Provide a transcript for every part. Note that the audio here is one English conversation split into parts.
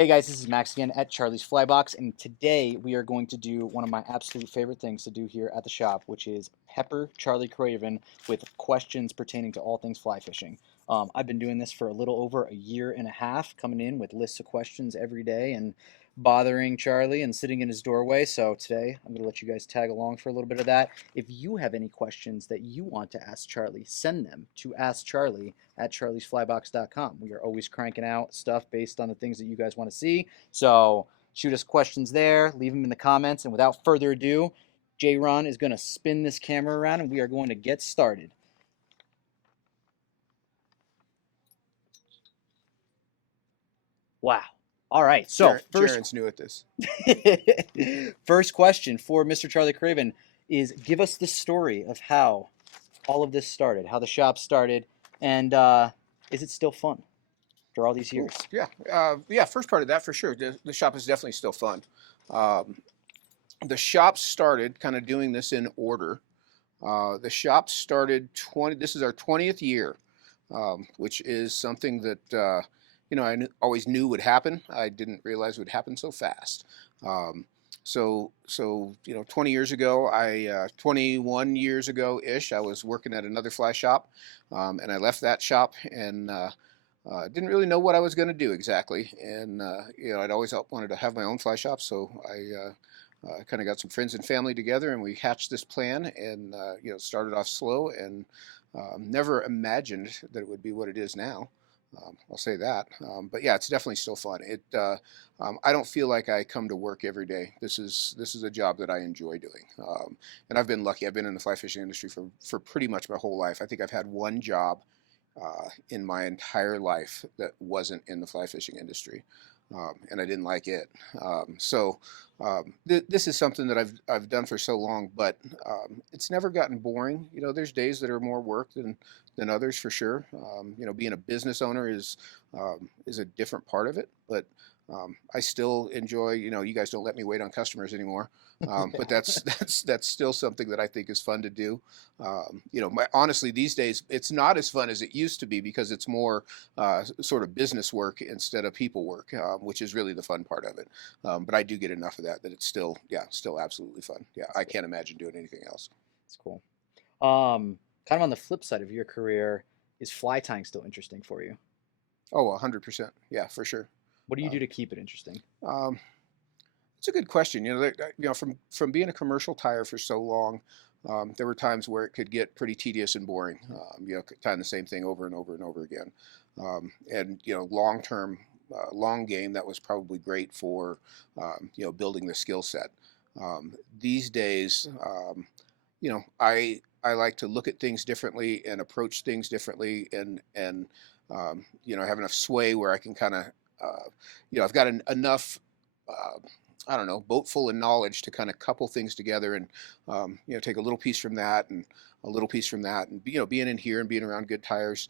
Hey guys, this is Max again at Charlie's Flybox, and today we are going to do one of my absolute favorite things to do here at the shop, which is pepper Charlie Craven with questions pertaining to all things fly fishing. I've been doing this for a little over a year and a half, coming in with lists of questions every day and bothering Charlie and sitting in his doorway. So today I'm going to let you guys tag along for a little bit of that. If you have any questions that you want to ask Charlie, send them to askcharlie@charliesflybox.com. We are always cranking out stuff based on the things that you guys want to see. So shoot us questions there, leave them in the comments, and without further ado, J Ron is going to spin this camera around and we are going to get started. Wow. All right. So Jaren's new at this. first question for Mr. Charlie Craven is give us the story of how all of this started, how the shop started, and is it still fun after all these Ooh, years? yeah. First part of that for sure. The shop is definitely still fun. Um, the shop started kind of doing this in order. The shop started 20. This is our 20th year, which is something that always knew would happen. I didn't realize it would happen so fast. So 20 years ago, 21 years ago ish, I was working at another fly shop, and I left that shop and didn't really know what I was going to do exactly. And I'd always wanted to have my own fly shop, so I kind of got some friends and family together, and we hatched this plan, and started off slow, and never imagined that it would be what it is now. I'll say that. But yeah, it's definitely still fun. I don't feel like I come to work every day. This is a job that I enjoy doing, and I've been lucky. I've been in the fly fishing industry for pretty much my whole life. I think I've had one job in my entire life that wasn't in the fly fishing industry, and I didn't like it. This is something that I've done for so long, but it's never gotten boring. There's days that are more work than others for sure. Being a business owner is a different part of it, but I still enjoy. You guys don't let me wait on customers anymore, but that's still something that I think is fun to do. Honestly, these days it's not as fun as it used to be because it's more sort of business work instead of people work, which is really the fun part of it. But I do get enough of that it's still absolutely fun. Yeah, I can't imagine doing anything else. It's cool. Kind of on the flip side of your career, is fly tying still interesting for you? Oh, 100%. Yeah, for sure. What do you Um, do to keep it interesting? um, it's a good question. From being a commercial tire for so long, there were times where it could get pretty tedious and boring. Tying the same thing over and over and over again. And long term, long game, that was probably great for building the skill set. These days, I like to look at things differently and approach things differently, and have enough sway where I can kind of I've got enough. I don't know, boat full of knowledge to kind of couple things together and take a little piece from that and a little piece from that, and being in here and being around good tires.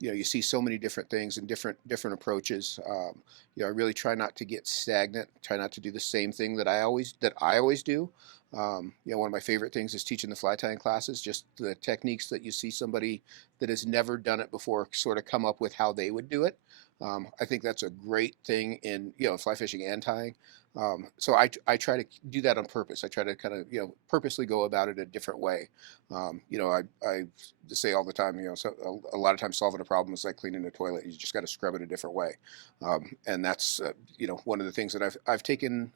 You see so many different things and different approaches. I really try not to get stagnant. Try not to do the same thing that I always do. One of my favorite things is teaching the fly tying classes. Just the techniques that you see somebody that has never done it before sort of come up with how they would do it. I think that's a great thing in fly fishing and tying. So I try to do that on purpose. I try to kind of purposely go about it a different way. I say all the time, so a lot of times solving a problem is like cleaning a toilet. You just got to scrub it a different way, and that's one of the things that I've taken.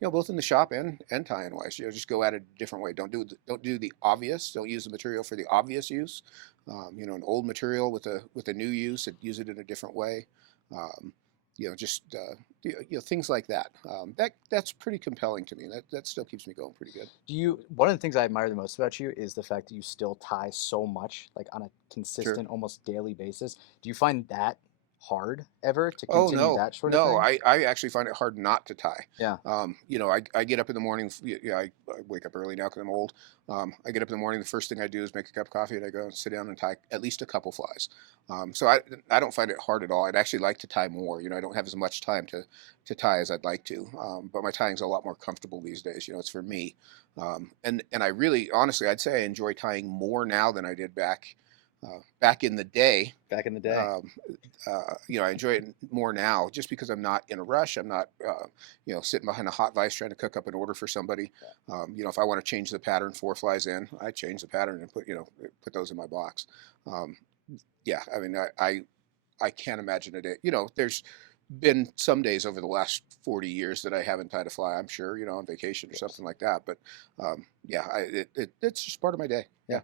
Both in the shop and tying wise, just go at it a different way. Don't do the obvious. Don't use the material for the obvious use. An old material with a new use, and use it in a different way. Um, just things like that. That's pretty compelling to me. That still keeps me going pretty good. One of the things I admire the most about you is the fact that you still tie so much, like on a Sure. consistent, almost daily basis. Do you find that hard ever to Oh continue no, that sort of no. thing? I actually find it hard not to tie. Yeah. I get up in the morning. I wake up early now because I'm old. I get up in the morning. The first thing I do is make a cup of coffee, and I go and sit down and tie at least a couple flies. So I don't find it hard at all. I'd actually like to tie more. I don't have as much time to tie as I'd like to. But my tying's a lot more comfortable these days. It's for me. And I really, honestly, I'd say I enjoy tying more now than I did back Back in the day, Back in the day. um, I enjoy it more now just because I'm not in a rush. I'm not, sitting behind a hot vise trying to cook up an order for somebody. If I want to change the pattern 4 flies in, I change the pattern and put those in my box. Um, yeah, I mean, I can't imagine a day. There's been some days over the last 40 years that I haven't tied a fly. I'm sure, on vacation or Of course. something like that. But yeah, it's just part of my day. Yeah.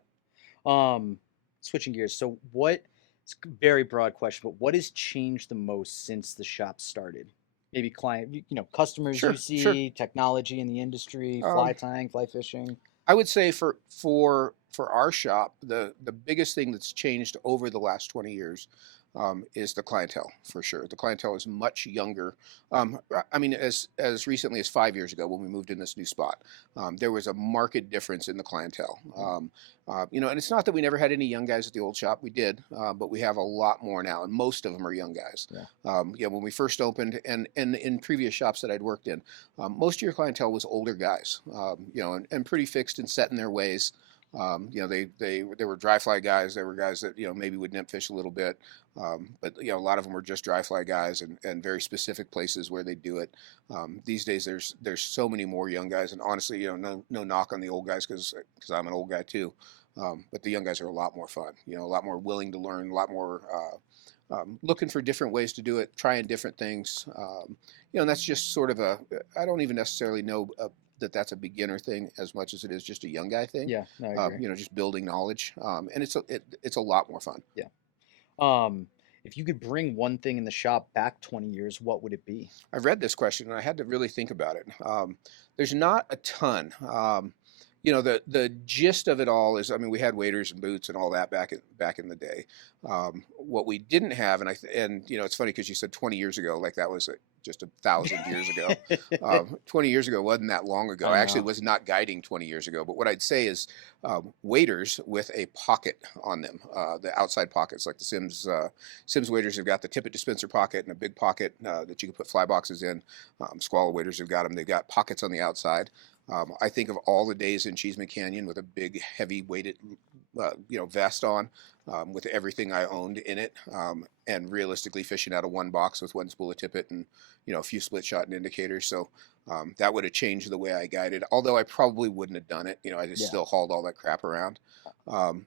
Yeah. Um, Switching gears. So what? It's a very broad question, but what has changed the most since the shop started? Maybe customers you Sure, sure. see, technology in the industry, fly Um, tying, fly fishing. I would say for our shop, the biggest thing that's changed over the last 20 years is the clientele for sure. The clientele is much younger. I mean, as recently as 5 years ago when we moved in this new spot, there was a marked difference in the clientele. And it's not that we never had any young guys at the old shop. We did, but we have a lot more now, and most of them are young guys. Yeah. When we first opened, and in previous shops that I'd worked in, most of your clientele was older guys, and pretty fixed and set in their ways. They were dry fly guys. They were guys that maybe would nymph fish a little bit, but a lot of them were just dry fly guys and very specific places where they do it. These days, there's so many more young guys, and honestly, no knock on the old guys because I'm an old guy too. But the young guys are a lot more fun. A lot more willing to learn, a lot more. Looking for different ways to do it, trying different things. And that's just sort of I don't even necessarily know that that's a beginner thing as much as it is just a young guy thing. Yeah. No, I agree. Just building knowledge, and it's a lot more fun. Yeah. Um, if you could bring one thing in the shop back 20 years, what would it be? I read this question and I had to really think about it. There's not a ton. The gist of it all is, I mean, we had waders and boots and all that back in the day. What we didn't have, and it's funny because you said 20 years ago, like that was just 1,000 years ago. 20 years ago wasn't that long ago. I I actually know. was not guiding 20 years ago. But what I'd say is waders with a pocket on them, the outside pockets, like the Sims waders have got the tippet dispenser pocket and a big pocket that you can put fly boxes in. Squall waders have got them. They've got pockets on the outside. I think of all the days in Cheeseman Canyon with a big, heavy weighted, vest on, with everything I owned in it, and realistically fishing out of one box with one spool of tippet and a few split shot and indicators. So that would have changed the way I guided. Although I probably wouldn't have done it. I just Yeah. still hauled all that crap around. Um,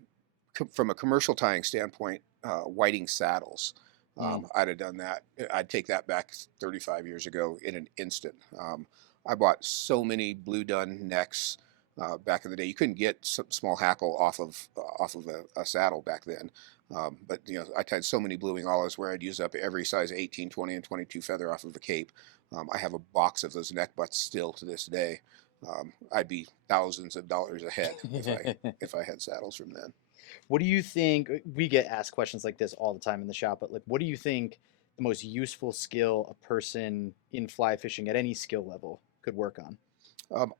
from a commercial tying standpoint, whiting saddles. I'd have done that. I'd take that back 35 years ago in an instant. I bought so many blue dun necks back in the day. You couldn't get some small hackle off of a saddle back then. But I tied so many blue wing olives where I'd use up every size 18, 20, and 22 feather off of a cape. I have a box of those neck butts still to this day. I'd be thousands of dollars ahead if I had saddles from then. What do you think? We get asked questions like this all the time in the shop, but like, what do you think the most useful skill a person in fly fishing at any skill level could work on?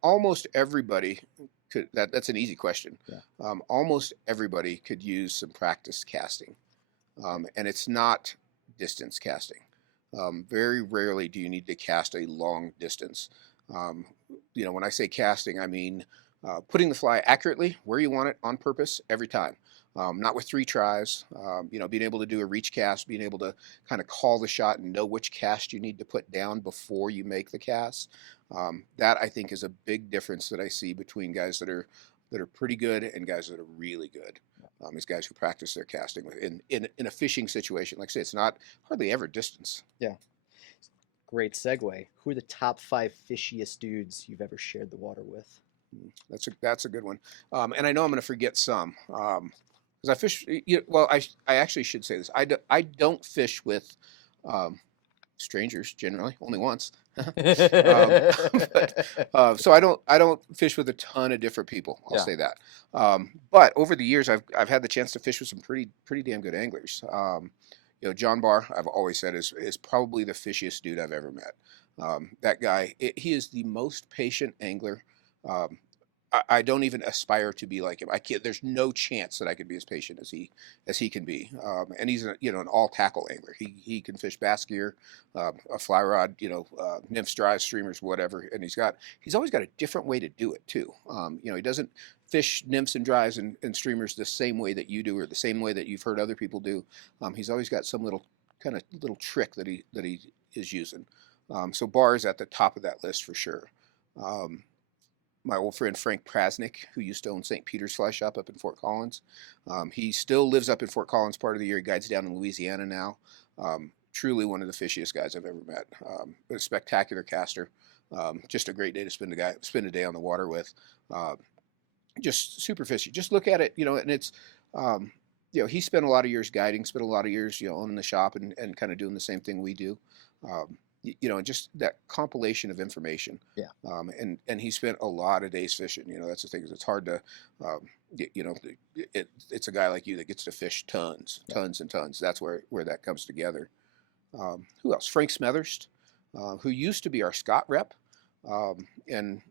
Almost everybody could. That's an easy question. Yeah. Almost everybody could use some practice casting, and it's not distance casting. Very rarely do you need to cast a long distance. Um, when I say casting, I mean putting the fly accurately where you want it on purpose every time. Not with 3 tries. Being able to do a reach cast, being able to kind of call the shot and know which cast you need to put down before you make the cast. That I think is a big difference that I see between guys that are pretty good and guys that are really good. Is guys who practice their casting in a fishing situation. Like I say, it's not hardly ever distance. Yeah. Great segue. Who are the top 5 fishiest dudes you've ever shared the water with? That's a good one. And I know I'm going to forget some. Because I fish, well, I actually should say this. I don't fish with strangers generally, only once. So I don't fish with a ton of different people. I'll Yeah. say that. But over the years, I've had the chance to fish with some pretty damn good anglers. John Barr, I've always said is probably the fishiest dude I've ever met. That guy, he is the most patient angler. I don't even aspire to be like him. I can't. There's no chance that I could be as patient as he can be. And he's an all tackle angler. He can fish bass gear, a fly rod, nymphs, dries, streamers, whatever. And he's always got a different way to do it too. He doesn't fish nymphs and dries and streamers the same way that you do, or the same way that you've heard other people do. He's always got some little trick that he is using. So Barr is at the top of that list for sure. My old friend Frank Prasnick, who used to own St. Peter's Fly Shop up in Fort Collins. He still lives up in Fort Collins part of the year. He guides down in Louisiana now. Truly one of the fishiest guys I've ever met. A spectacular caster. Just a great day to spend a day on the water with. Just super fishy. Just look at it, and it's, he spent a lot of years guiding, spent a lot of years, owning the shop and kind of doing the same thing we do. And just that compilation of information. Yeah. And he spent a lot of days fishing. That's the thing. It's hard to, it's a guy like you that gets to fish tons and tons. That's where that comes together. Who else? Frank Smethurst, who used to be our Scott rep. And,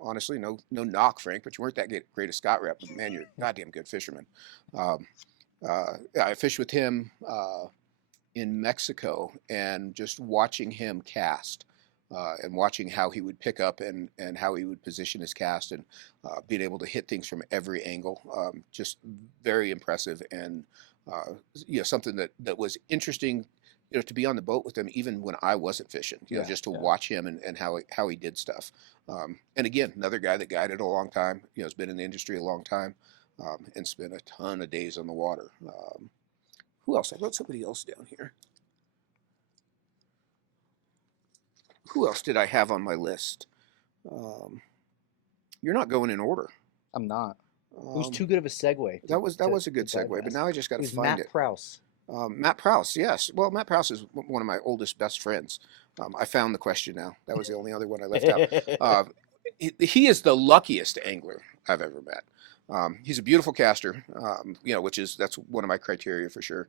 honestly, no knock, Frank, but you weren't that great a Scott rep. But man, you're a goddamn good fisherman. I fished with him in Mexico, and just watching him cast and watching how he would pick up and how he would position his cast and being able to hit things from every angle, just very impressive, and something that was interesting, to be on the boat with him even when I wasn't fishing, just to watch him and how he did stuff. And again, another guy that guided a long time, has been in the industry a long time, and spent a ton of days on the water. Who else? I wrote somebody else down here. Who else did I have on my list? You're not going in order. I'm not. It was too good of a segue. That was a good segue, but now I just got to find it. Matt Prowse. Matt Prowse, yes. Well, Matt Prowse is one of my oldest best friends. I found the question now. That was the only other one I left out. He is the luckiest angler I've ever met. He's a beautiful caster, that's one of my criteria for sure.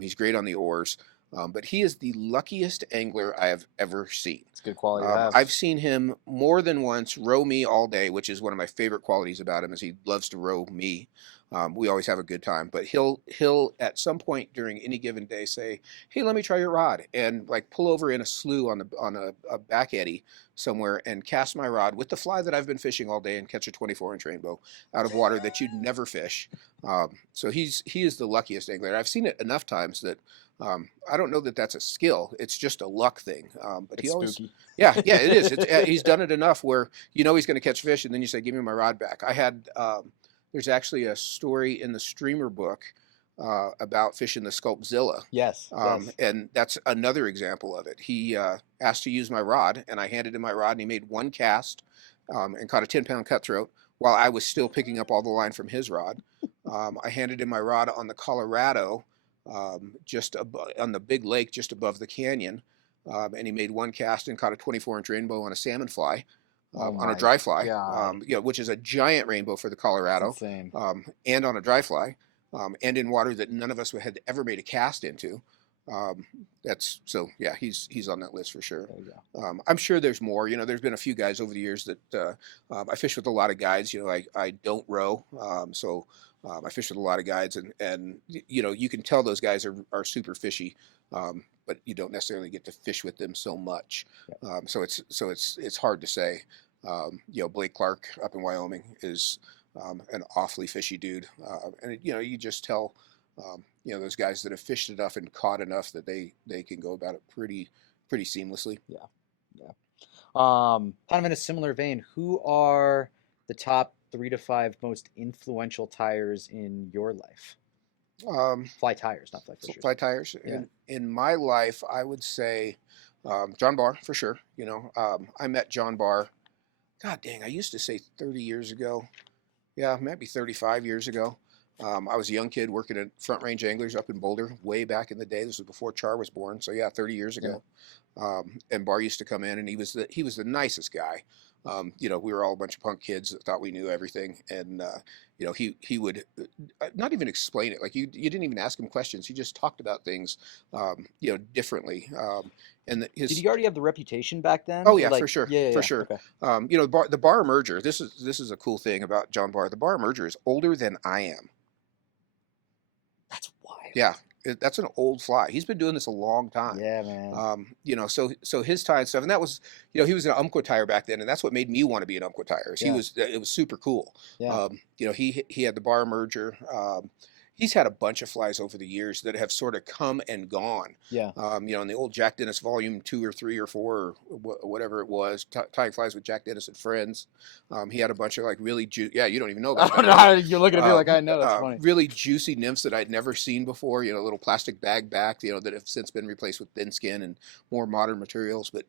He's great on the oars, but he is the luckiest angler I have ever seen. It's good quality to have. I've seen him more than once row me all day, which is one of my favorite qualities about him, is he loves to row me. We always have a good time, but he'll at some point during any given day say, "Hey, let me try your rod," and like pull over in a slough on a back eddy somewhere and cast my rod with the fly that I've been fishing all day and catch a 24-inch rainbow out of water that you'd never fish. So he is the luckiest angler. I've seen it enough times that I don't know that that's a skill. It's just a luck thing. But he always, spooky. yeah, it is. He's done it enough where he's going to catch fish, and then you say, "Give me my rod back." I had. There's actually a story in the streamer book about fishing the Sculpzilla. Yes. And that's another example of it. He asked to use my rod, and I handed him my rod, and he made one cast and caught a 10-pound cutthroat while I was still picking up all the line from his rod. I handed him my rod on the Colorado, on the big lake just above the canyon, and he made one cast and caught a 24-inch rainbow on a salmon fly. On a dry fly, which is a giant rainbow for the Colorado, and on a dry fly, and in water that none of us had ever made a cast into. He's on that list for sure. I'm sure there's more. There's been a few guys over the years that I fish with a lot of guides. I don't row, so I fish with a lot of guides, and you can tell those guys are super fishy. But you don't necessarily get to fish with them so much. So it's hard to say. Blake Clark up in Wyoming is an awfully fishy dude, and you just tell those guys that have fished enough and caught enough that they can go about it pretty seamlessly. Yeah. Kind of in a similar vein, who are the top 3 to 5 most influential tires in your life? Fly tires, not fly fishers. Fly tires. Yeah. In my life, I would say John Barr for sure. I met John Barr. God dang, I used to say 30 years ago. Yeah, maybe 35 years ago. I was a young kid working at Front Range Anglers up in Boulder way back in the day. This was before Char was born. So yeah, 30 years ago. And Barr used to come in, and he was the nicest guy. We were all a bunch of punk kids that thought we knew everything, and he would not even explain it. Like you didn't even ask him questions. He just talked about things, differently. And did he already have the reputation back then? Oh yeah, for sure, for sure. Okay. The Barr merger. This is a cool thing about John Barr. The Barr merger is older than I am. That's wild. Yeah, that's an old fly. He's been doing this a long time. Yeah, man. So his tie and stuff, and that was, he was an Umpqua tire back then, and that's what made me want to be an Umpqua tire. He Yeah, was, it was super cool. yeah, He had the bar merger. He's had a bunch of flies over the years that have sort of come and gone. yeah. In the old Jack Dennis Volume 2 or 3 or 4 or whatever it was, tying flies with Jack Dennis and friends. He had a bunch of like really yeah, you don't even know I about don't that, right? know. You're looking at me like I know. That's funny. Really juicy nymphs that I'd never seen before. Little plastic bag back. That have since been replaced with thin skin and more modern materials. But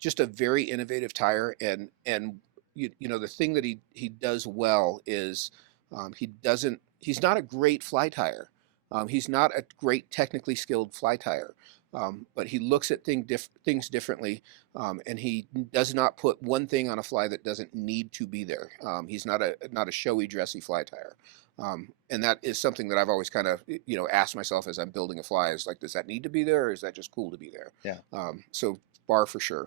just a very innovative tire. And the thing that he does well is he's not a great fly tire. He's not a great technically skilled fly tire, but he looks at things differently, and he does not put one thing on a fly that doesn't need to be there. He's not a showy, dressy fly tire, and that is something that I've always kind of asked myself as I'm building a fly: is like, does that need to be there, or is that just cool to be there? Yeah. So bar for sure.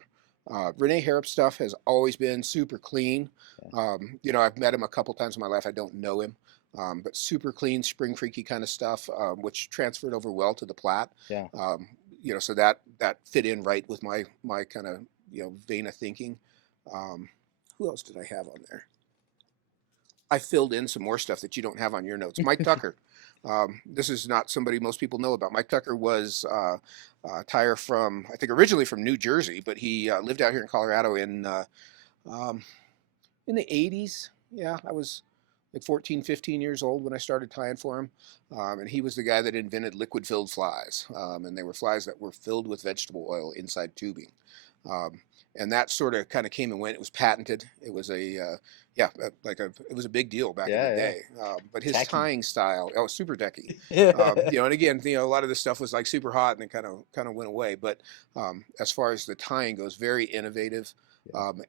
Renee Harrop stuff has always been super clean. Yeah. I've met him a couple times in my life. I don't know him. But super clean, spring freaky kind of stuff, which transferred over well to the Platte. Yeah. So that fit in right with my kind of vein of thinking. Who else did I have on there? I filled in some more stuff that you don't have on your notes. Mike Tucker. This is not somebody most people know about. Mike Tucker was a tire from, I think, originally from New Jersey, but he lived out here in Colorado in the 80s. Yeah, I was like 14, 15 years old when I started tying for him. And he was the guy that invented liquid filled flies. And they were flies that were filled with vegetable oil inside tubing. And that sort of kind of came and went. It was patented. It was it was a big deal back in the Yeah, day. But his Tacky. tying style, super decky. Yeah. And again, a lot of this stuff was like super hot and then kind of went away. But as far as the tying goes, very innovative,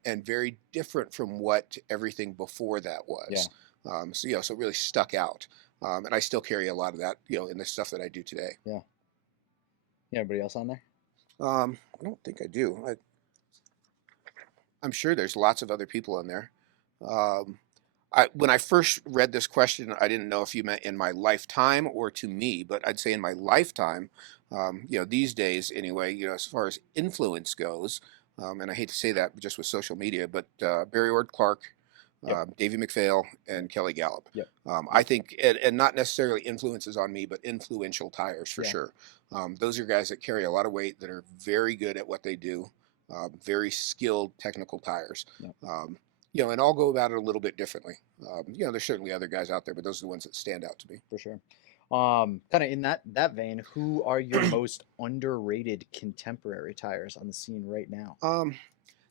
and very different from what everything before that was. Yeah. So it really stuck out. And I still carry a lot of that, in the stuff that I do today. Yeah. Anybody else on there? I don't think I do. I'm sure there's lots of other people in there. When I first read this question, I didn't know if you meant in my lifetime or to me, but I'd say in my lifetime. These days anyway, as far as influence goes, and I hate to say that just with social media, but Barry Ord Clark, Davey McPhail, and Kelly Gallup. Yep. I think, and not necessarily influences on me, but influential tires for sure. Those are guys that carry a lot of weight, that are very good at what they do, very skilled technical tires. Yep. And I'll go about it a little bit differently. There's certainly other guys out there, but those are the ones that stand out to me. For sure. Kind of in that vein, who are your most underrated contemporary tires on the scene right now?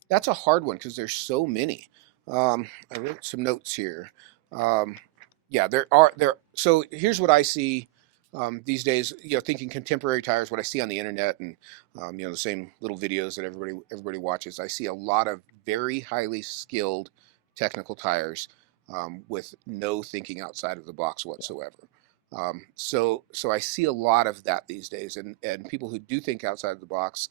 That's a hard one because there's so many. I wrote some notes here. There are. So here's what I see these days. Thinking contemporary tires, what I see on the internet, and the same little videos that everybody watches. I see a lot of very highly skilled technical tires with no thinking outside of the box whatsoever. So I see a lot of that these days, and people who do think outside of the box.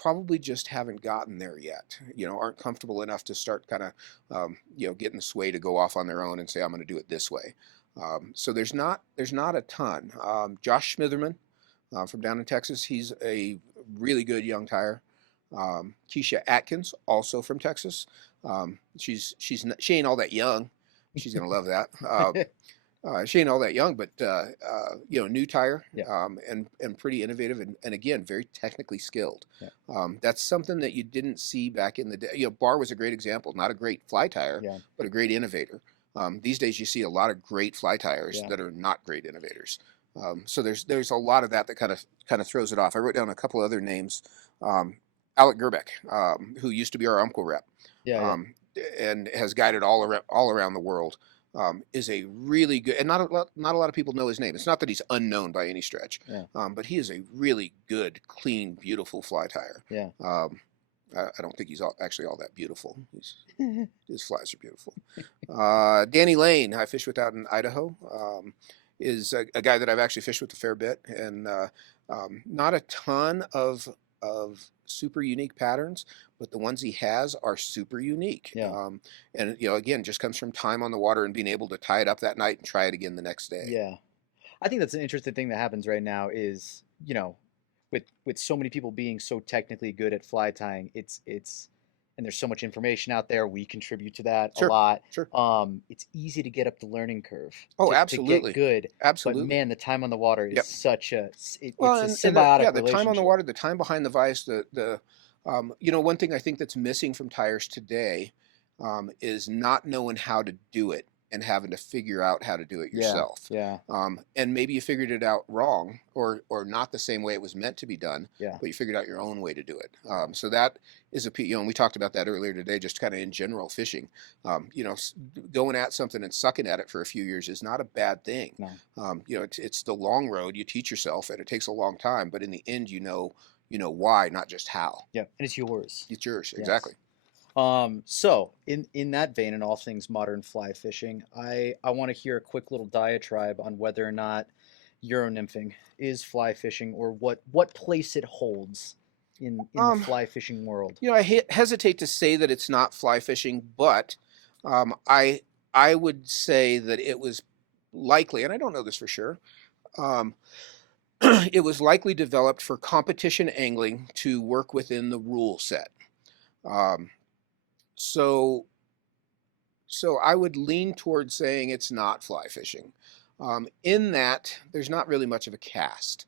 Probably just haven't gotten there yet, aren't comfortable enough to start kind of, getting the sway to go off on their own and say, I'm going to do it this way. So there's not a ton. Josh Smitherman from down in Texas, he's a really good young tire. Keisha Atkins, also from Texas. She ain't all that young. She's going to love that. She ain't all that young, but new tire, and pretty innovative, and again, very technically skilled. That's something that you didn't see back in the day. Barr was a great example, not a great fly tire, but a great innovator. These days, you see a lot of great fly tires that are not great innovators. So there's a lot of that kind of throws it off. I wrote down a couple other names. Alec Gerbeck, who used to be our Umpqua rep, and has guided all around the world. Is a really good, and not a lot of people know his name. It's not that he's unknown by any stretch, but he is a really good, clean, beautiful fly tire. I don't think he's actually all that beautiful. His flies are beautiful. Danny Lane, I fish with out in Idaho, is a guy that I've actually fished with a fair bit, and not a ton of super unique patterns, but the ones he has are super unique. And again, just comes from time on the water and being able to tie it up that night and try it again the next day. I think that's an interesting thing that happens right now is, with so many people being so technically good at fly tying, and there's so much information out there. We contribute to that a Sure, lot. sure. It's easy to get up the learning curve Oh, to get absolutely, good, but absolutely. man, the time on the water is Yep. such Well, it's a and the, symbiotic yeah, the time on the relationship. water, the time behind the vise, one thing I think that's missing from tires today is not knowing how to do it and having to figure out how to do it Yeah, yourself. yeah, And maybe you figured it out wrong or not the same way it was meant to be done, yeah, but you figured out your own way to do it. So that is and we talked about that earlier today, just kind of in general fishing. Going at something and sucking at it for a few years is not a bad thing. no, It's the long road. You teach yourself, and it takes a long time. But in the end, you know why, not just how. yeah, and it's yours. It's yours, Yes. exactly. So in that vein, in all things modern fly fishing, I want to hear a quick little diatribe on whether or not Euro nymphing is fly fishing, or what place it holds in the Um, fly fishing world. I hesitate to say that it's not fly fishing, but I would say that it was likely, and I don't know this for sure. Um, it was likely developed for competition angling to work within the rule set. Um, so So I would lean towards saying it's not fly fishing, in that there's not really much of a cast.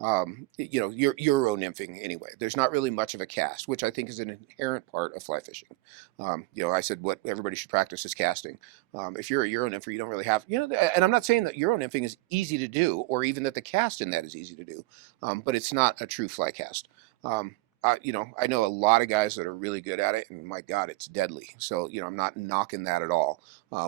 Euro nymphing anyway. There's not really much of a cast, which I think is an inherent part of fly fishing. I said what everybody should practice is casting. If you're a Euro nympher, you don't really have, and I'm not saying that Euro nymphing is easy to do, or even that the cast in that is easy to do, but it's not a true fly cast. I know a lot of guys that are really good at it, and my God, it's deadly. So, I'm not knocking that at all.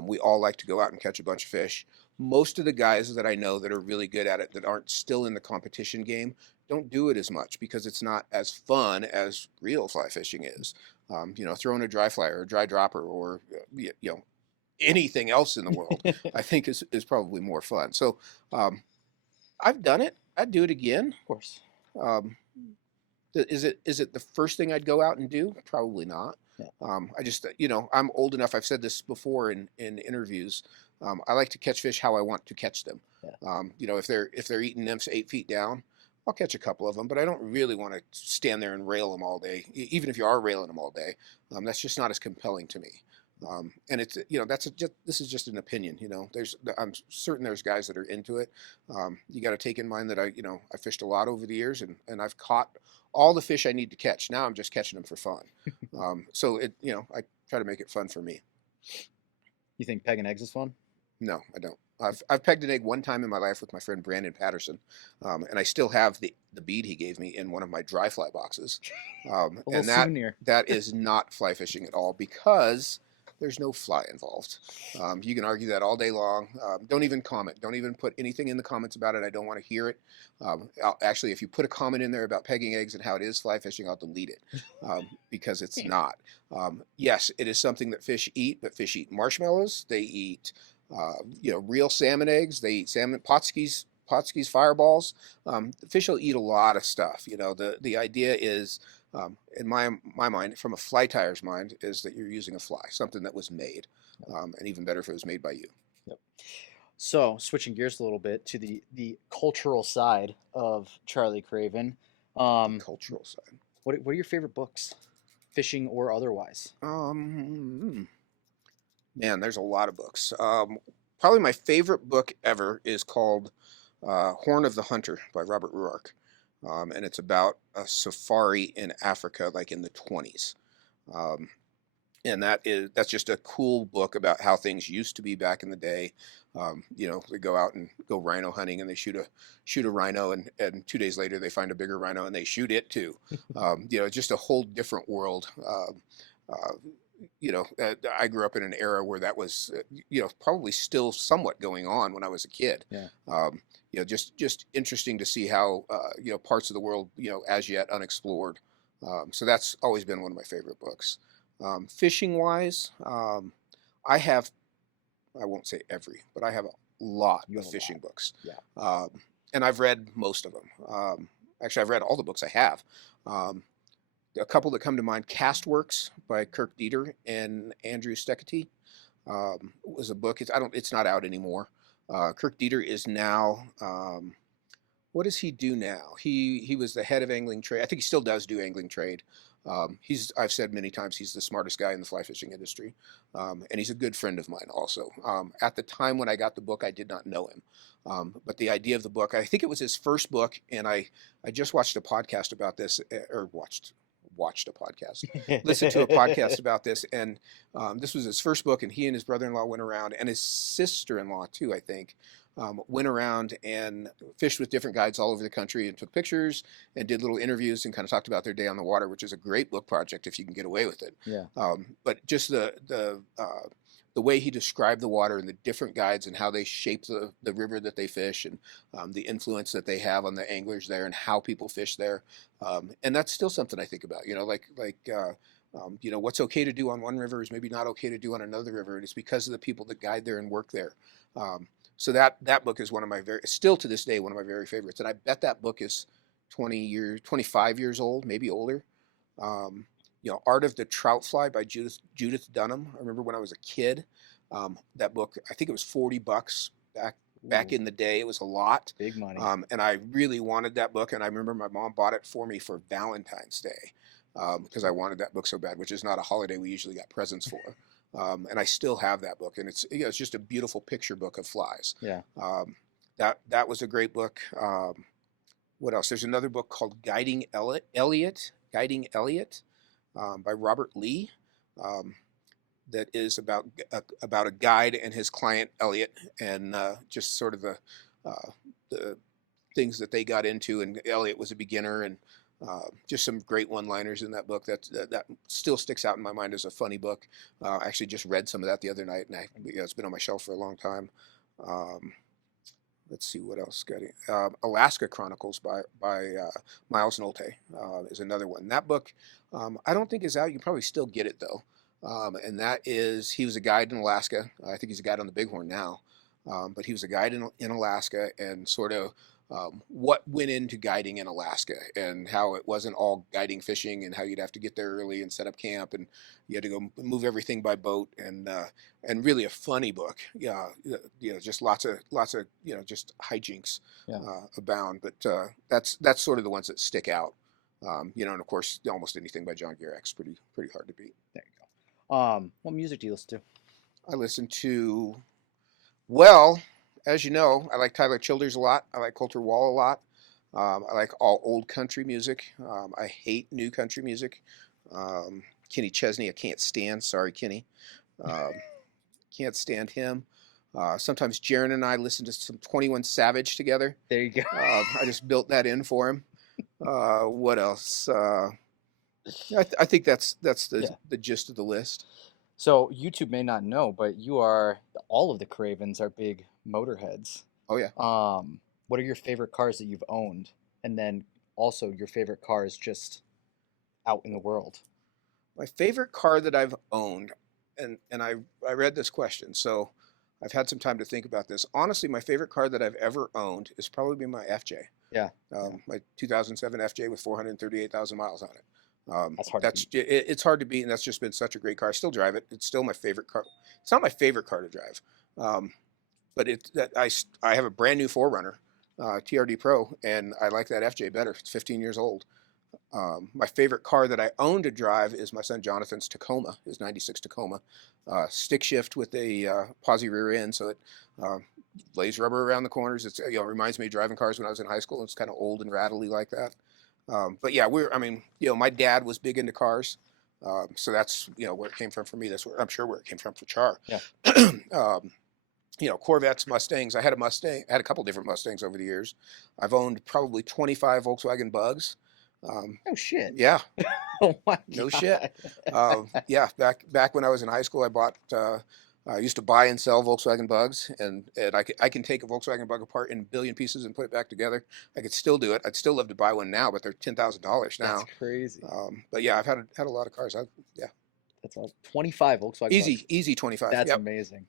We all like to go out and catch a bunch of fish. Most of the guys that I know that are really good at it that aren't still in the competition game don't do it as much because it's not as fun as real fly fishing is. Throwing a dry fly or a dry dropper or anything else in the world, Of I think is probably more fun. So I've done it. I'd do it again. course. Um, is it the first thing I'd go out and do? Probably not. Yeah. I just, I'm old enough. I've said this before in interviews. I like to catch fish how I want to catch them. Yeah. If they're eating nymphs 8 feet down, I'll catch a couple of them, but I don't really want to stand there and rail them all day. Even if you are railing them all day, that's just not as compelling to me. And it's this is just an opinion. I'm certain there's guys that are into it. You got to take in mind that I fished a lot over the years, and I've caught all the fish I need to catch. Now I'm just catching them for fun. I try to make it fun for me. You think pegging eggs is fun? No, I don't. I've pegged an egg one time in my life with my friend Brandon Patterson, and I still have the bead he gave me in one of my dry fly boxes. A little And that souvenir. that is not fly fishing at all because there's no fly involved. You can argue that all day long. Don't even comment. Don't even put anything in the comments about it. I don't want to hear it. Actually, if you put a comment in there about pegging eggs and how it is fly fishing, I'll delete it because it's not. Yes, it is something that fish eat, but fish eat marshmallows. They eat real salmon eggs. They eat salmon Potskis fireballs. Fish will eat a lot of stuff. The idea is, in my mind, from a fly tier's mind, is that you're using a fly, something that was made, and even better if it was made by you. Yep. So switching gears a little bit to the cultural side of Charlie Craven. The Um, cultural side. what are your favorite books, fishing or otherwise? Man, there's a lot of books. Probably my favorite book ever is called Horn of the Hunter by Robert Ruark. And it's about a safari in Africa, like in the 20s. And that's just a cool book about how things used to be back in the day. They go out and go rhino hunting, and they shoot a rhino, and 2 days later they find a bigger rhino and they shoot it too. Just a whole different world. Uh, I grew up in an era where that was, probably still somewhat going on when I was a kid. Yeah. Just interesting to see how, parts of the world, as yet unexplored. So that's always been one of my favorite books. Fishing wise, I won't say every, but I have a lot You of have a fishing lot. books. Yeah. And I've read most of them. Actually, I've read all the books I have. A couple that come to mind, Castworks by Kirk Dieter and Andrew Steketee, was a book. It's not out anymore. Kirk Dieter is now, what does he do now? He was the head of angling trade. I think he still does do angling trade. I've said many times he's the smartest guy in the fly fishing industry, and he's a good friend of mine also. At the time when I got the book, I did not know him, but the idea of the book, I think it was his first book, and I just watched a podcast about this, or watched a podcast, listened to a podcast about this, and this was his first book, and he and his brother-in-law went around, and his sister-in-law too, I think, went around and fished with different guides all over the country and took pictures and did little interviews and kind of talked about their day on the water, which is a great book project if you can get away with it. Yeah. But just the way he described the water and the different guides and how they shape the river that they fish, and the influence that they have on the anglers there and how people fish there. And that's still something I think about, what's okay to do on one river is maybe not okay to do on another river. And it's because of the people that guide there and work there. So that book is still to this day, one of my very favorites. And I bet that book is 25 years old, maybe older. Art of the Trout Fly by Judith Dunham. I remember when I was a kid, that book, I think it was $40 back in the day. It was a lot. Big money. And I really wanted that book. And I remember my mom bought it for me for Valentine's Day, because I wanted that book so bad, which is not a holiday we usually got presents for. And I still have that book, and it's just a beautiful picture book of flies. Yeah. That was a great book. What else? There's another book called Guiding Elliot, by Robert Lee, that is about a guide and his client Elliot, and just sort of the things that they got into. And Elliot was a beginner, and just some great one-liners in that book that still sticks out in my mind as a funny book. I actually just read some of that the other night, and it's been on my shelf for a long time. Let's see what else got it. Alaska Chronicles by Miles Nolte is another one. That book, I don't think is out. You can probably still get it though. And that is, he was a guide in Alaska. I think he's a guide on the Bighorn now, but he was a guide in Alaska, and sort of what went into guiding in Alaska, and how it wasn't all guiding fishing, and how you'd have to get there early and set up camp, and you had to go move everything by boat, and really a funny book. Yeah, just lots of just hijinks abound. But that's sort of the ones that stick out. And of course, almost anything by John Garrett's pretty hard to beat. There you go. What music do you listen to? I listen to, well, as you know, I like Tyler Childers a lot. I like Colter Wall a lot. I like all old country music. I hate new country music. Kenny Chesney, I can't stand. Sorry, Kenny. Can't stand him. Sometimes Jaron and I listen to some 21 Savage together. There you go. I just built that in for him. What else? I think that's the gist of the list. So YouTube may not know, but all of the Cravens are big motorheads. Oh yeah. What are your favorite cars that you've owned, and then also your favorite cars just out in the world? My favorite car that I've owned, and I read this question, so I've had some time to think about this. Honestly, my favorite car that I've ever owned is probably my FJ. Yeah. My 2007 FJ with 438,000 miles on it. That's hard to beat. It's hard to beat, and that's just been such a great car. I still drive it. It's still my favorite car. It's not my favorite car to drive, but I have a brand new 4Runner, TRD Pro, and I like that FJ better. It's 15 years old. My favorite car that I own to drive is my son Jonathan's Tacoma, his '96 Tacoma, stick shift with a posi rear end, so it lays rubber around the corners. It's reminds me of driving cars when I was in high school. It's kind of old and rattly like that. But yeah, my dad was big into cars, so that's where it came from for me. That's where I'm sure where it came from for Char. Yeah. Corvettes, Mustangs. I had a couple different Mustangs over the years. I've owned probably 25 Volkswagen Bugs. Oh shit. Yeah. Oh my No God. shit. Yeah. Back when I was in high school, I used to buy and sell Volkswagen Bugs, and I can take a Volkswagen Bug apart in a billion pieces and put it back together. I could still do it. I'd still love to buy one now, but they're $10,000 now. That's crazy. But yeah, I've had a lot of cars. That's awesome. 25 Volkswagen. Easy 25. That's Yep. amazing.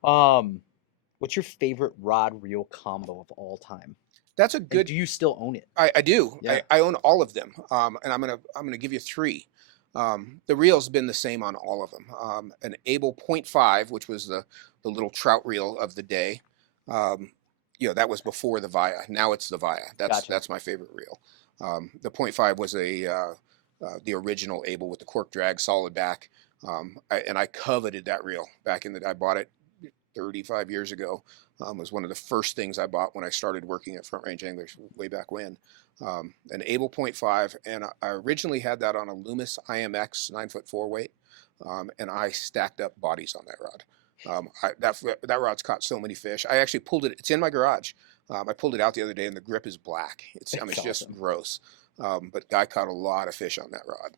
What's your favorite rod reel combo of all time? That's a And good. do you still own it? I do. Yeah. I own all of them, and I'm gonna give you three. The reel's been the same on all of them. An Able .5, which was the little trout reel of the day. That was before the Via. Now it's the Via. Gotcha. That's my favorite reel. The .5 was the original Able with the cork drag, solid back, and I coveted that reel back in the. I bought it 35 years ago. Was one of the first things I bought when I started working at Front Range Anglers way back when. An Able .5, and I originally had that on a Loomis IMX 9-foot 4 weight, and I stacked up bodies on that rod. That rod's caught so many fish. I actually pulled it. It's in my garage. I pulled it out the other day, and the grip is black. It's That's it's just awesome. gross. But I caught a lot of fish on that rod.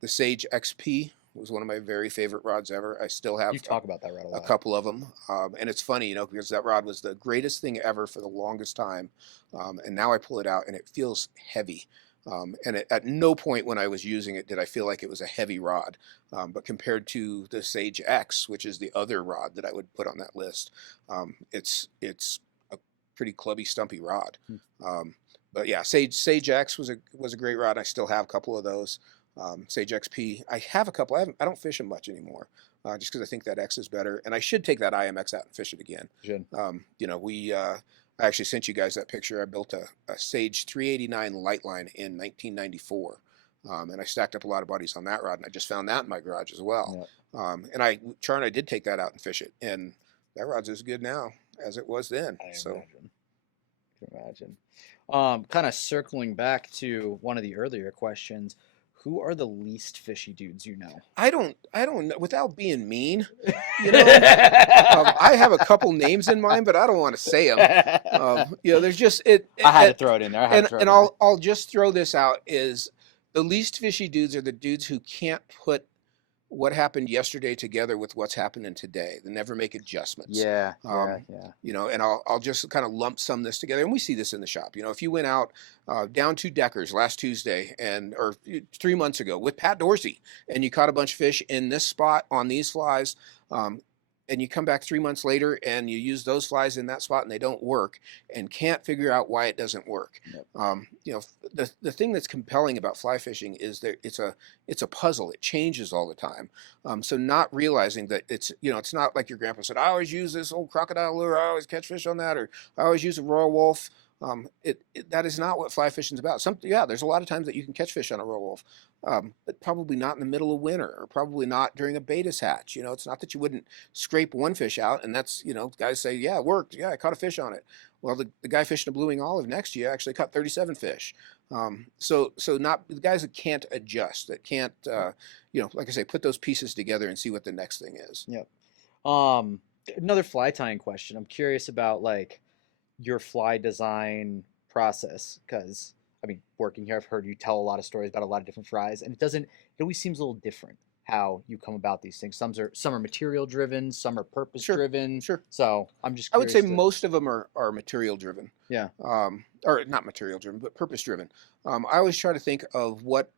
The Sage XP was one of my very favorite rods ever. I still You have talk about that rod a a lot. couple of them, and it's funny, because that rod was the greatest thing ever for the longest time, and now I pull it out and it feels heavy. At no point when I was using it did I feel like it was a heavy rod. But compared to the Sage X, which is the other rod that I would put on that list, it's a pretty clubby, stumpy rod. But yeah, Sage X was a great rod. I still have a couple of those. Sage XP. I have a couple. I don't fish them much anymore, just because I think that X is better. And I should take that IMX out and fish it again. You We I actually sent you guys that picture. I built a Sage 389 Lightline in 1994, and I stacked up a lot of bodies on that rod. And I just found that in my garage as well. Yep. And I did take that out and fish it, and that rod's as good now as it was then. I So. imagine. Can imagine. Kind of circling back to one of the earlier questions, who are the least fishy dudes you know? I don't know, without being mean, I have a couple names in mind, but I don't want to say them. There's just I had to throw it in there. and I'll just throw this out is the least fishy dudes are the dudes who can't put what happened yesterday together with what's happening today. They never make adjustments. Yeah. And I'll just kind of lump some of this together. And we see this in the shop. If you went out down 2 deckers last Tuesday or 3 months ago with Pat Dorsey, and you caught a bunch of fish in this spot on these flies, and you come back 3 months later and you use those flies in that spot and they don't work and can't figure out why it doesn't work. Yep. The thing that's compelling about fly fishing is that it's a puzzle. It changes all the time. So not realizing that it's not like your grandpa said, I always use this old crocodile lure, I always catch fish on that, or I always use a royal wolf. That is not what fly fishing is about. There's a lot of times that you can catch fish on a royal wolf, but probably not in the middle of winter, or probably not during a beta hatch. It's not that you wouldn't scrape one fish out, and that's guys say, yeah, it worked, yeah, I caught a fish on it. Well, the guy fishing a blue wing olive next year actually caught 37 fish. So not the guys that can't adjust, that can't like I say, put those pieces together and see what the next thing is. Yep. Another fly tying question. I'm curious about like your fly design process, because working here, I've heard you tell a lot of stories about a lot of different flies, and it always seems a little different how you come about these things. Some are material driven, some are purpose driven. Sure. So I'm just I would say most of them are material driven. Yeah. Or not material driven, but purpose driven. I always try to think of what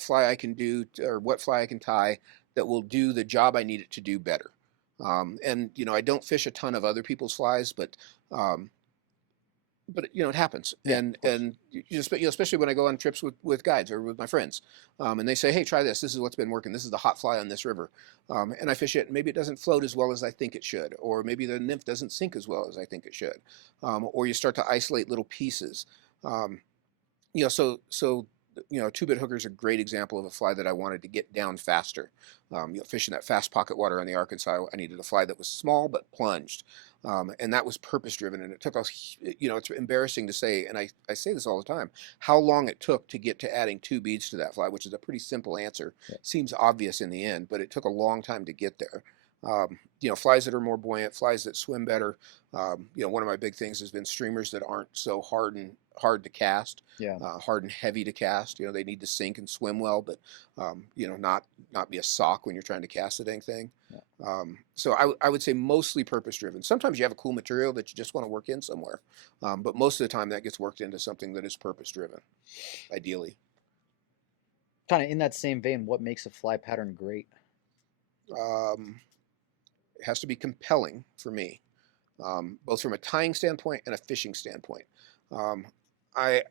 fly I can do or what fly I can tie that will do the job I need it to do better. And I don't fish a ton of other people's flies, but it happens. Yeah, and especially when I go on trips with guides or with my friends, and they say, hey, try this is what's been working, this is the hot fly on this river, and I fish it, and maybe it doesn't float as well as I think it should, or maybe the nymph doesn't sink as well as I think it should, or you start to isolate little pieces. A two-bit hooker is a great example of a fly that I wanted to get down faster. Fishing that fast pocket water on the Arkansas, I needed a fly that was small but plunged. And that was purpose driven, and it took us, it's embarrassing to say, and I say this all the time, how long it took to get to adding 2 beads to that fly, which is a pretty simple answer. Yeah. Seems obvious in the end, but it took a long time to get there. Flies that are more buoyant, flies that swim better. One of my big things has been streamers that aren't so hard to cast, hard and heavy to cast. They need to sink and swim well, but not be a sock when you're trying to cast the dang thing. Yeah. So I would say mostly purpose driven. Sometimes you have a cool material that you just want to work in somewhere, but most of the time that gets worked into something that is purpose driven, ideally. Kind of in that same vein, what makes a fly pattern great? It has to be compelling for me, both from a tying standpoint and a fishing standpoint. I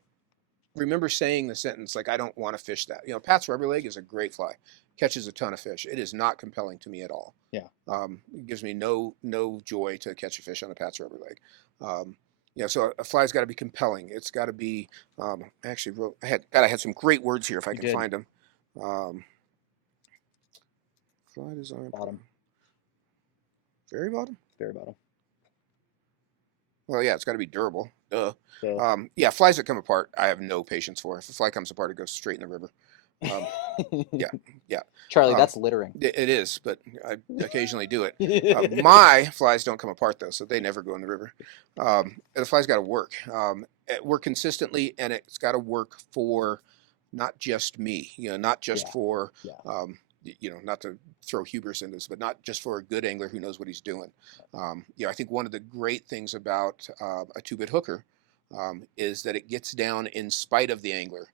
remember saying the sentence, like, I don't want to fish that. Pat's rubber leg is a great fly. catches a ton of fish. It is not compelling to me at all. Yeah. It gives me no joy to catch a fish on a Pat's rubber leg. Yeah, so a fly's got to be compelling. It's got to be. I actually wrote. I had some great words here if I You can did. find them. Fly design. Bottom. Very bottom. Very bottom. Well, yeah, it's got to be durable. Duh. So Yeah, flies that come apart, I have no patience for. If a fly comes apart, it goes straight in the river. Um, yeah, yeah. Charlie, Um, that's littering. it is, but I occasionally do it. My flies don't come apart though, so they never go in the river. The fly's got to work. Work consistently, and it's got to work for not just me. Not just Yeah. for Yeah. not to throw hubris into this, but not just for a good angler who knows what he's doing. I think one of the great things about a two-bit hooker is that it gets down in spite of the angler.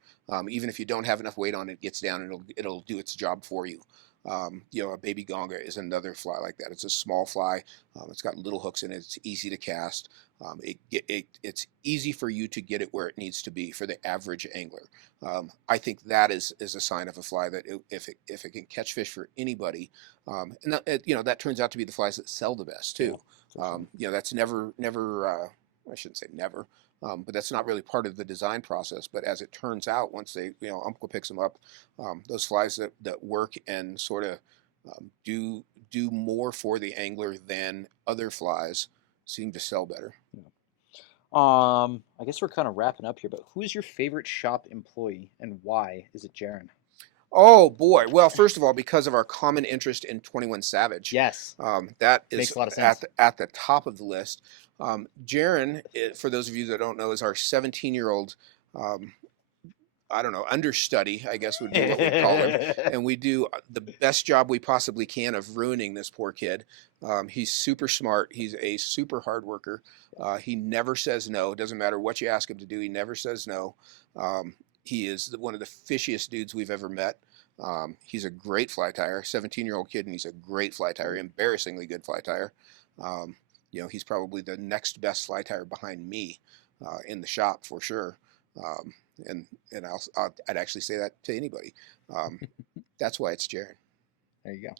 Even if you don't have enough weight on it, it gets down and it'll do its job for you. A baby gonga is another fly like that. It's a small fly. It's got little hooks in it. It's easy to cast. It's easy for you to get it where it needs to be for the average angler. I think that is a sign of a fly that if it can catch fish for anybody, and that turns out to be the flies that sell the best too. That's never I shouldn't say never. But that's not really part of the design process. But as it turns out, once Umpqua picks them up, those flies that work and sort of do more for the angler than other flies seem to sell better. I guess we're kind of wrapping up here, but who is your favorite shop employee and why is it Jaron? Oh boy! Well, first of all, because of our common interest in 21 Savage, Yes. that is Makes a lot of sense. at the top of the list. Jaron, for those of you that don't know, is our 17-year-old. I don't know, understudy, I guess would be what we call him. And we do the best job we possibly can of ruining this poor kid. He's super smart. He's a super hard worker. He never says no. It doesn't matter what you ask him to do. He never says no. He is one of the fishiest dudes we've ever met. He's a great fly tyer, 17-year-old kid, and he's a great fly tyer, embarrassingly good fly tyer. He's probably the next best fly tyer behind me in the shop for sure. And I'd actually say that to anybody. That's why it's Jaron. There you go.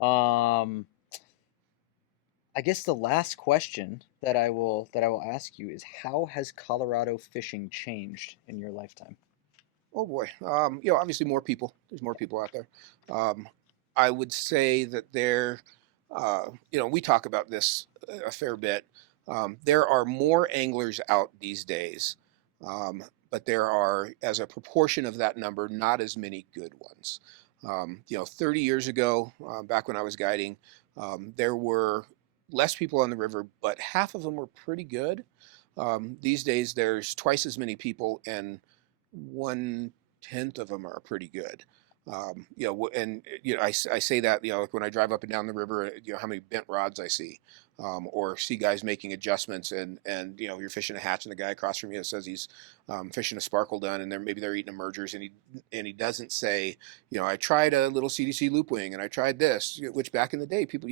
Yeah. I guess the last question that I will ask you is how has Colorado fishing changed in your lifetime? Oh boy. Obviously more people. There's more people out there. I would say that we talk about this a fair bit. There are more anglers out these days. But there are, as a proportion of that number, not as many good ones. 30 years ago, back when I was guiding, there were less people on the river, but half of them were pretty good. These days, there's twice as many people, and 1/10 of them are pretty good. I say that, like when I drive up and down the river, how many bent rods I see. Or see guys making adjustments and you're fishing a hatch and the guy across from you says he's fishing a sparkle dun and maybe they're eating emergers and he doesn't say, I tried a little CDC loop wing and I tried this, which back in the day people,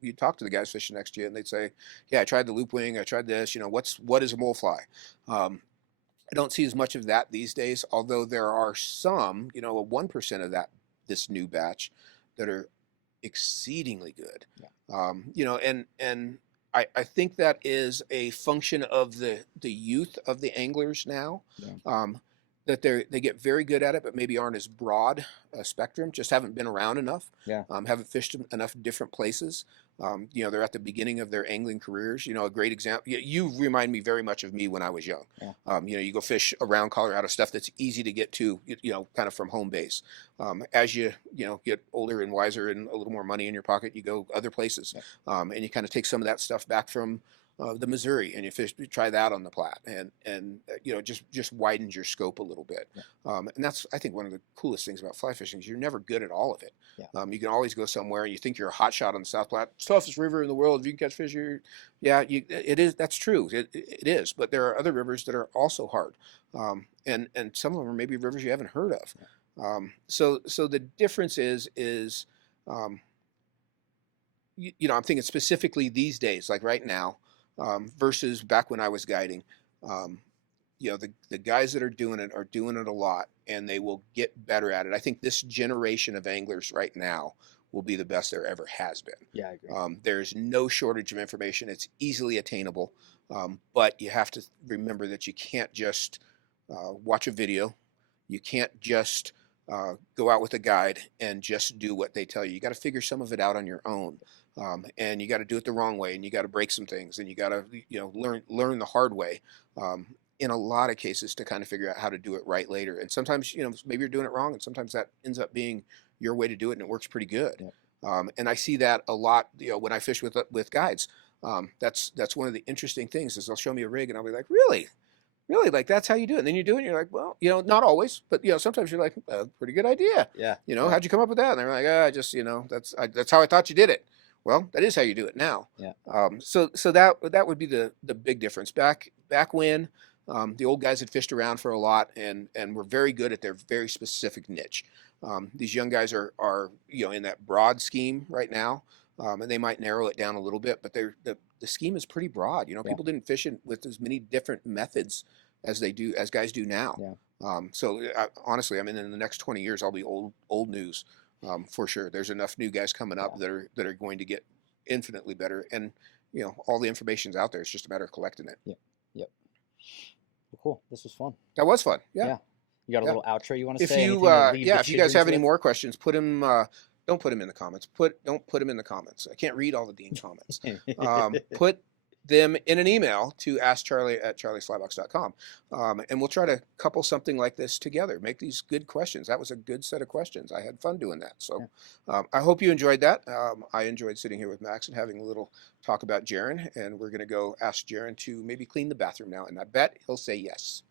you talk to the guys fishing next to you and they'd say, yeah, I tried the loop wing, I tried this, what is a mole fly? I don't see as much of that these days, although there are some, a 1% of this new batch that are exceedingly good. Yeah. And I think that is a function of the youth of the anglers now. Yeah. That they get very good at it, but maybe aren't as broad a spectrum. Just haven't been around enough. Yeah. Haven't fished enough different places. They're at the beginning of their angling careers. A great example. You remind me very much of me when I was young. Yeah. You go fish around Colorado, stuff that's easy to get to. Kind of from home base. As you get older and wiser and a little more money in your pocket, you go other places, Yeah. and you kind of take some of that stuff back from the Missouri, and you try that on the Platte, and just widens your scope a little bit. Yeah. And that's, I think, one of the coolest things about fly fishing is you're never good at all of it. Yeah. You can always go somewhere and you think you're a hot shot on the South Platte, toughest river in the world. If you can catch fish, it is. That's true. It is. But there are other rivers that are also hard, and some of them are maybe rivers you haven't heard of. Yeah. So the difference is. I'm thinking specifically these days, like right now, versus back when I was guiding. the guys that are doing it a lot, and they will get better at it. I think this generation of anglers right now will be the best there ever has been. Yeah, I agree. There's no shortage of information. It's easily attainable, but you have to remember that you can't just watch a video. You can't just go out with a guide and just do what they tell you. You got to figure some of it out on your own, and you got to do it the wrong way, and you got to break some things, and you got to learn the hard way. In a lot of cases, to kind of figure out how to do it right later. And sometimes, maybe you're doing it wrong, and sometimes that ends up being your way to do it, and it works pretty good. Yeah. And I see that a lot, when I fish with guides. That's one of the interesting things is they'll show me a rig, and I'll be like, really, really, like that's how you do it. And then you do it, and you're like, well, not always, but sometimes you're like, pretty good idea. Yeah. How'd you come up with that? And they're like, I just, that's how I thought you did it. Well, that is how you do it now. Yeah. So that would be the big difference. Back when the old guys had fished around for a lot and were very good at their very specific niche. These young guys are in that broad scheme right now, and they might narrow it down a little bit, but the scheme is pretty broad. Yeah. People didn't fish with as many different methods as guys do now. Yeah. So honestly, I mean, in the next 20 years, I'll be old news for sure. There's enough new guys coming up Yeah. that are going to get infinitely better, and all the information's out there. It's just a matter of collecting it. Yep. Well, cool. This was fun. That was fun. Yeah. Yeah. You got a Yeah. little outro you want to If say? you Anything to leave the if you guys have chickens any with? more questions, put them. Don't put them in the comments. Don't put them in the comments. I can't read all the Dean comments. Put them in an email to askcharlie@charliesflybox.com, and we'll try to couple something like this together. Make these good questions. That was a good set of questions. I had fun doing that. So I hope you enjoyed that. I enjoyed sitting here with Max and having a little talk about Jaron, and we're going to go ask Jaron to maybe clean the bathroom now, and I bet he'll say yes.